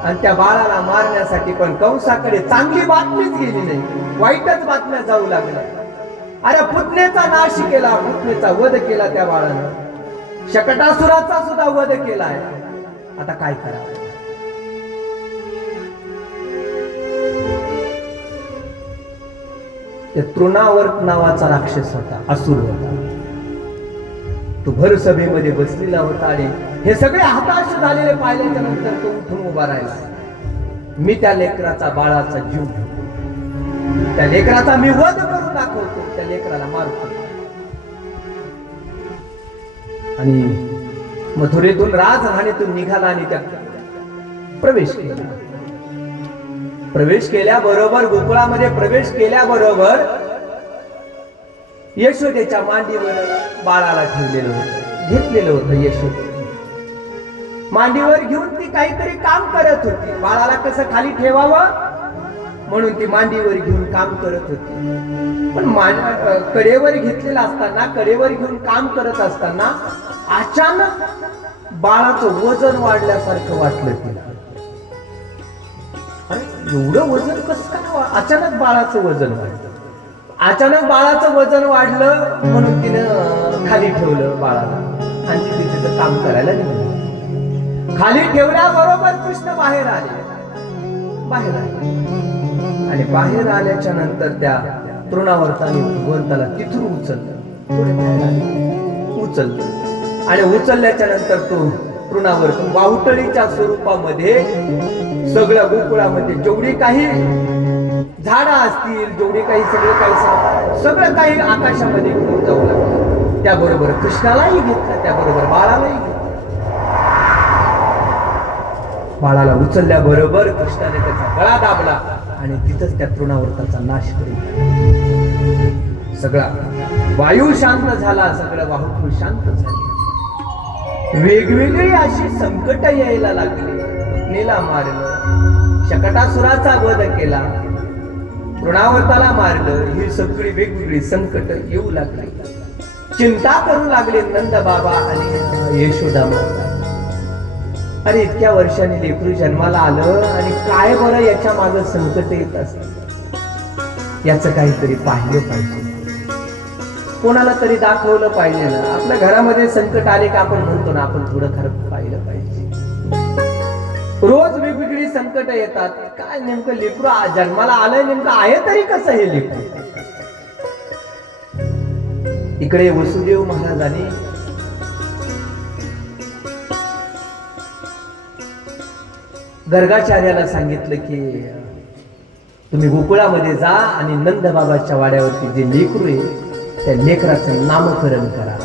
आणि त्या बाळाला मारण्यासाठी, पण कंसाकडे चांगली बातमीच गेली नाही, वाईटच बातम्या जाऊ लागल्या. अरे पुतनेचा नाश केला, पुतनेचा वध केला त्या बाळानं, शकटासुराचा सुद्धा वध केलाय. आता काय करावं? ते तृणावर्त नावाचा राक्षस होता, असुर होता. तो भर सभेमध्ये बसलेला होता आणि हे सगळे हताश झालेले पाहिल्याच्या नंतर तो उठून उभा राहिला. मी त्या लेकराचा, बाळाचा जीव घेतो, त्या लेकराचा मी वध करून दाखवतो, त्या लेकराला मारतो. आणि मथुरेतून, राजधानीतून निघाला आणि त्या प्रवेश केला. प्रवेश केल्याबरोबर, गोकुळामध्ये प्रवेश केल्याबरोबर यशोदेच्या मांडीवर बाळाला ठेवलेलं होतं, घेतलेलं होतं. यशोदे मांडीवर घेऊन ती काहीतरी काम करत होती. बाळाला कसं खाली ठेवावं म्हणून ती मांडीवर घेऊन काम करत होती. पण कडेवर घेतलेला असताना, कडेवर घेऊन काम करत असताना अचानक बाळाचं वजन वाढल्यासारखं वाटलं तिला. अरे एवढं वजन कसं काय? अचानक बाळाचं वजन वाढलं. अचानक बाळाचं वजन वाढलं म्हणून तिनं खाली ठेवलं बाळाला आणि तिथे तिचं काम करायला निघाली. खाली ठेवल्याबरोबर कृष्ण बाहेर आले आणि बाहेर आल्याच्या नंतर त्या तृणावर्ताने भगवंताला तिथून उचललं आणि उचलल्याच्या नंतर तो तृणावर्त बाहुटळीच्या स्वरूपामध्ये सगळ्या गोकुळामध्ये जेवढी काही झाडं असतील, जेवढे काही सगळं काही आकाशामध्ये घेऊन जाऊ लागलं. त्याबरोबर कृष्णालाही घेतलं, त्याबरोबर बाळालाही घेतलं. बाळाला उचलल्याबरोबर कृष्णाने त्याचा गळा दाबला आणि तिथंच त्या तृणावर्ताचा नाश करून सगळा वायू शांत झाला, सगळं वाहतूक शांत झाली. वेगवेगळी अशी संकट यायला लागली. पत्नीला मारलं, शकटासुराचा वध केला, तृणावर्ताला मारलं. ही सगळी वेगवेगळी संकट येऊ लागली. चिंता करू लागले नंद बाबा आणि यशोदा माता. अरे इतक्या वर्षांनी लेकरू जन्माला आलं आणि काय बरं याच्या मागे संकट येत असत, याचं काहीतरी पाहिलं पाहिजे, कोणाला तरी दाखवलं पाहिजे ना. आपल्या घरामध्ये संकट आले का आपण म्हणतो ना, आपण थोडं खरं पाहिलं पाहिजे. रोज वेगवेगळी संकट येतात. काय नेमकं लेकरू जन्माला आलंय, नेमकं आहे तरी कसं हे लेकरू. इकडे वसुदेव महाराजांनी गर्गाचार्याला सांगितलं की तुम्ही गोकुळामध्ये जा आणि नंद बाबाच्या वाड्यावरती जे लेकरू आहे त्या लेकराचं नामकरण करा.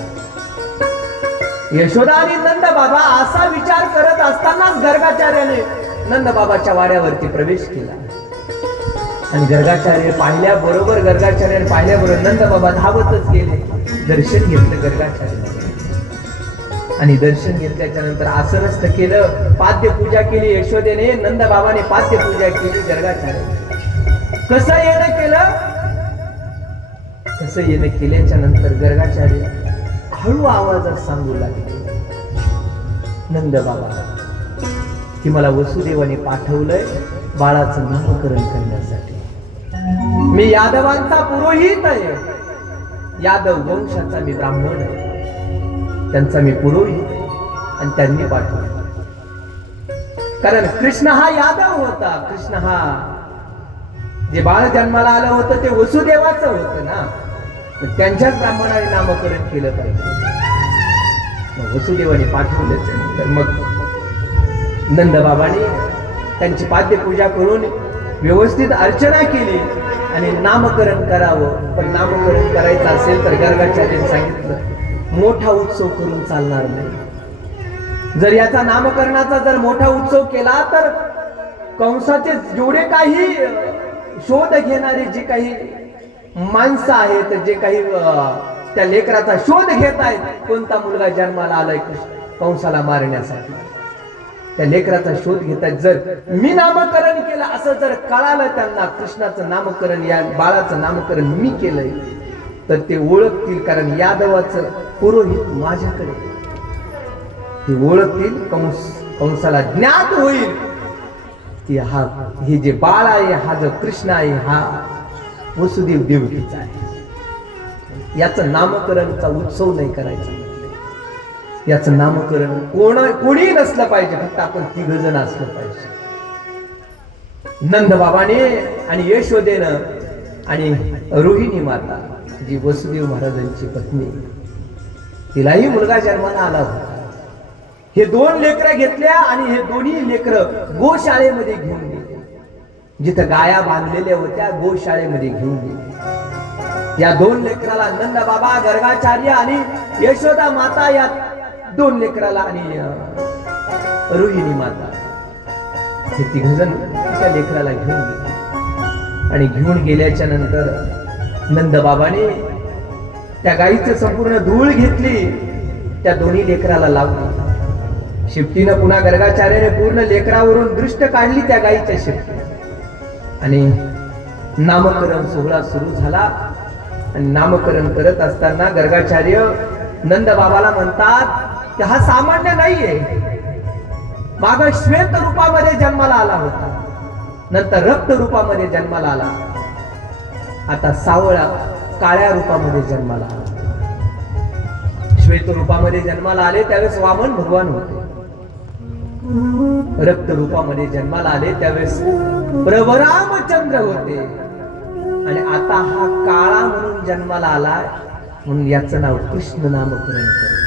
यशोदा आणि नंद बाबा असा विचार करत असतानाच गर्गाचार्याने नंद बाबाच्या वाड्यावरती प्रवेश केला आणि गर्गाचार्याने पाहिल्याबरोबर नंद बाबा धावतच गेले. दर्शन घेतलं गर्गाचार्याने आणि दर्शन घेतल्याच्या नंतर आसनस्थ केलं, पाद्य पूजा केली यशोदेने, नंद बाबाने पाद्य पूजा केली गर्गाचार्याने. कसं येणं केल्याच्या नंतर गर्गाचार्य हळू आवाजात सांगू लागले, नंद बाबा की मला वसुदेवाने पाठवलंय बाळाचं नामकरण करण्यासाठी. मी यादवांचा पुरोहित आहे, यादव वंशाचा मी ब्राह्मण आहे, त्यांचा मी पुरोहित आणि त्यांनी पाठवलं. कारण कृष्ण हा यादव होता, कृष्ण हा जे बाळ जन्माला आलं होतं ते वसुदेवाचं होतं ना, त्यांच्याच ब्राह्मणाने नामकरण केलं पाहिजे. वसुदेवाने पाठवल्याच्या नंतर मग नंद बाबांनी त्यांची पाद्य पूजा करून व्यवस्थित अर्चना केली आणि नामकरण करावं. पण नामकरण करायचं असेल तर गर्गाचार्याने सांगितलं मोठा उत्सव करून चालणार नाही. जर याचा नामकरणाचा जर मोठा उत्सव केला तर कंसाचे जेवढे काही शोध घेणारे जे काही माणसं आहेत, जे काही त्या लेकराचा शोध घेत आहेत, कोणता मुलगा जन्माला आलाय कंसाला मारण्यासाठी, त्या लेकराचा शोध घेत आहेत. जर मी नामकरण केलं असं जर कळालं त्यांना, कृष्णाचं नामकरण, या बाळाचं नामकरण मी केलंय, तर ते ओळखतील. कारण यादवाचं पुरोहित माझ्याकडे, ते ओळखतील. कंसाला ज्ञात होईल की हे जे बाळ आहे, हा जो कृष्ण आहे, हा वसुदेव देवकीचा आहे. याचं नामकरणचा उत्सव नाही करायचा, याचं नामकरण कोणी नसलं पाहिजे, फक्त आपण तिघ जण असलं पाहिजे. नंद बाबाने आणि यशोदेनं आणि रोहिणी माता जी वसुदेव महाराजांची पत्नी, तिलाही मुलगा जन्माला आला होता. हे दोन लेकरं घेतल्या आणि हे दोन्ही लेकरं गोशाळेमध्ये घेऊन गेले. जिथं गाया बांधलेल्या होत्या गोशाळेमध्ये घेऊन गेले. या दोन लेकराला नंद बाबा, गर्गाचार्य आणि यशोदा माता, या दोन लेकराला आणि रोहिणी माता, हे तिघजण त्या लेकराला घेऊन गेले. आणि घेऊन गेल्याच्या नंतर नंद बाबाने त्या गाईचं संपूर्ण धूळ घेतली, त्या दोन्ही लेकराला लावली. शिफ्टीनं पुन्हा गर्गाचार्याने पूर्ण लेकरावरून दृष्ट काढली त्या गाईच्या शिफ्टी आणि नामकरण सोहळा सुरू झाला. आणि नामकरण करत असताना गर्गाचार्य नंद बाबाला म्हणतात की हा सामान्य नाहीये, माग श्वेत रूपामध्ये जन्माला आला होता, नंतर रक्त रूपामध्ये जन्माला आला, आता सावळा काळ्या रूपामध्ये जन्माला आला. श्वेत रूपामध्ये जन्माला आले त्यावेळेस वामन भगवान होते. रक्त रूपामध्ये जन्माला आले त्यावेळेस प्रभू रामचंद्र होते. आणि आता हा काळा म्हणून जन्माला आला म्हणून याचं नाव कृष्ण नामकरण केलं.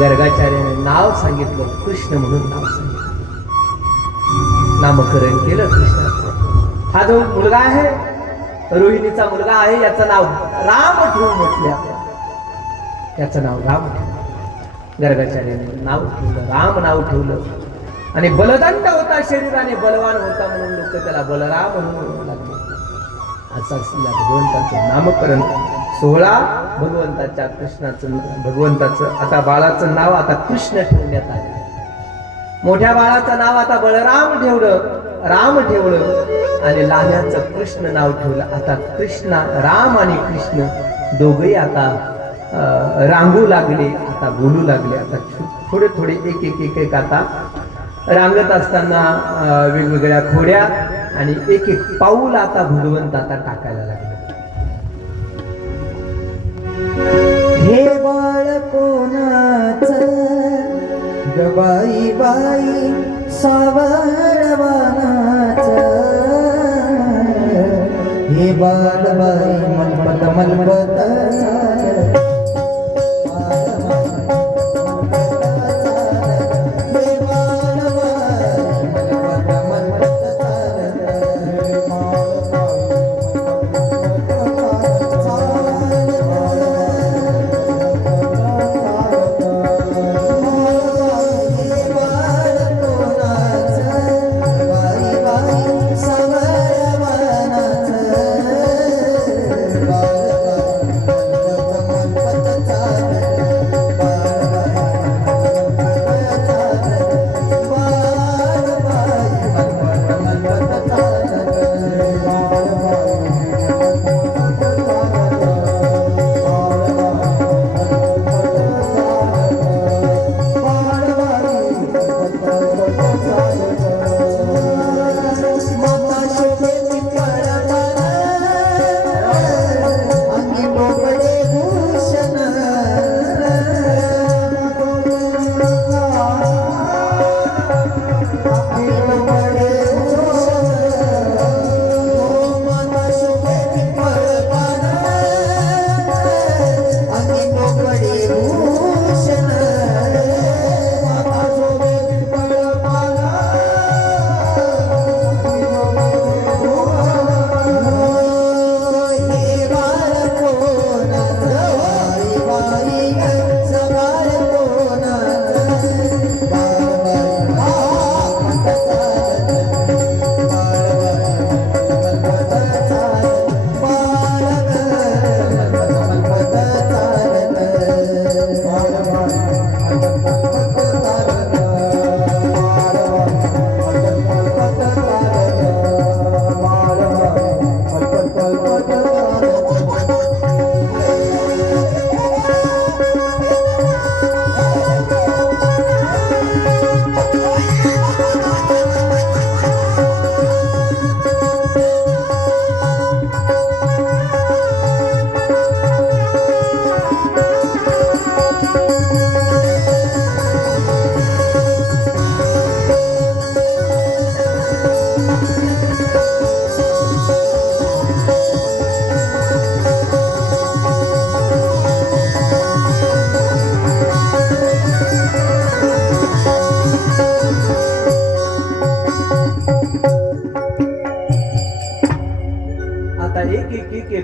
गर्गाचार्याने नाव सांगितलं, कृष्ण म्हणून नाव सांगितलं, नामकरण केलं कृष्णाचं. हा जो मुलगा आहे रोहिणीचा मुलगा आहे याचं नाव राम ठेवून म्हटले आपण. त्याचं नाव राम ठेवलं. गर्गाचार्याने नाव ठेवलं, राम नाव ठेवलं. आणि बलदंड होता, शरीराने बलवान होता म्हणून लोक त्याला बलराम म्हणून लागले. असा असलेला भगवंताचं नामकरण सोहळा भगवंताच्या कृष्णाचं भगवंताचं आता बाळाचं नाव आता कृष्ण ठेवण्यात आले. मोठ्या बाळाचं नाव आता बलराम ठेवलं, राम ठेवलं आणि लहान्याचं कृष्ण नाव ठेवलं. आता कृष्णा राम आणि कृष्ण दोघेही आता रांगू लागले, आता बोलू लागले. आता थोडे थोडे एक एक एक एक आता रांगत असताना वेगवेगळ्या खोड्या आणि एक एक पाऊल आता भगवंत आता टाकायला लागले. हे बाळ कोणाचं गबाई बाई सावळवानाचं, हे बाळ बाई मनपत मनपत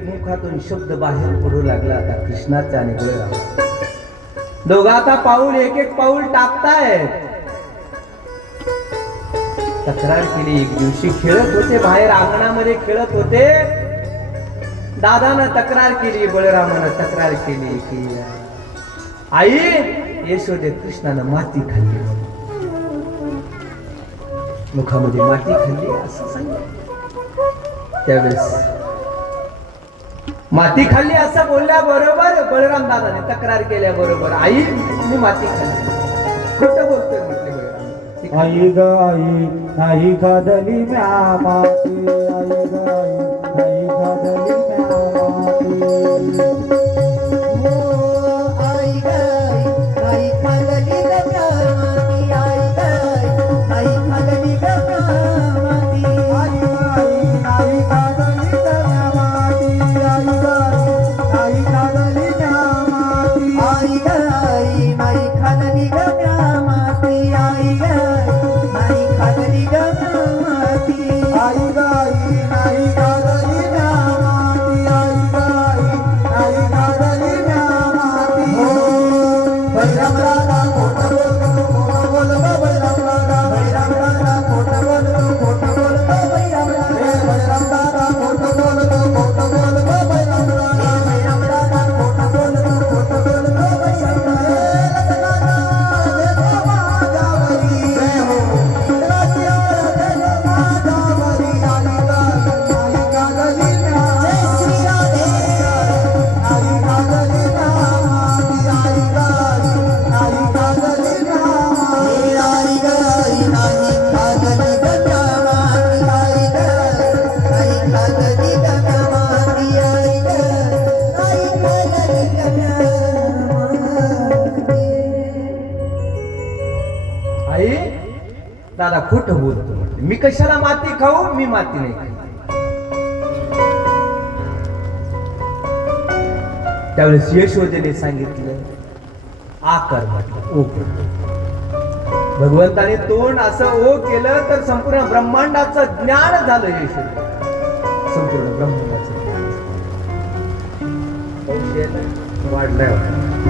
मुखातून शब्द बाहेर पडू लागला आता कृष्णाचा आणि बळराम. दोघं आता पाऊल एक एक पाऊल टाकतायत. तक्रार केली. एक दिवशी खेळत होते, बाहेर अंगणामध्ये खेळत होते. दादानं तक्रार केली, बळरामानं तक्रार केली की आई यशोदे कृष्णानं माती खाल्ली, मुखामध्ये माती खाल्ली असं सांगितलं. त्यावेळेस माती खाल्ली असं बोलल्याबरोबर बळराम दादाने तक्रार केल्याबरोबर आई मी माती खाल्ली. खोटं बोलतोय म्हटले बळराम. आई ग आई नाही खादली म्या माती आई ग आई नाही खादली म्या माती आई गाई आई खाल्ली गमाती आई गाई आई खाल्ली गमाती आई ग आई नाही खादली म्या माती आई ग आई नाही खादली म्या माती आई गाई आई खाल्ली गमाती आई गाई आई खाल्ली गमाती आई ग आई नाही खादली म्या माती आई ग आई नाही खादली म्या माती बैराम राजा खोट बोल बैराम राजा बैराम राजा खोट बोल बैराम राजा बैराम दादा खोट बोल बैराम राजा बैराम राजा खोट बोल बैराम आई दादा खोटं बोलतो म्हटलं. मी कशाला माती खाऊ, मी माती नाही खाऊ. त्यावेळेस यशोदेने सांगितलं आकार म्हटलं ओ कर. भगवंताने तोंड असं ओ केलं तर संपूर्ण ब्रह्मांडाचं ज्ञान झालं यशोदे. संपूर्ण ब्रह्मांडाचं ज्ञान वाढलंय.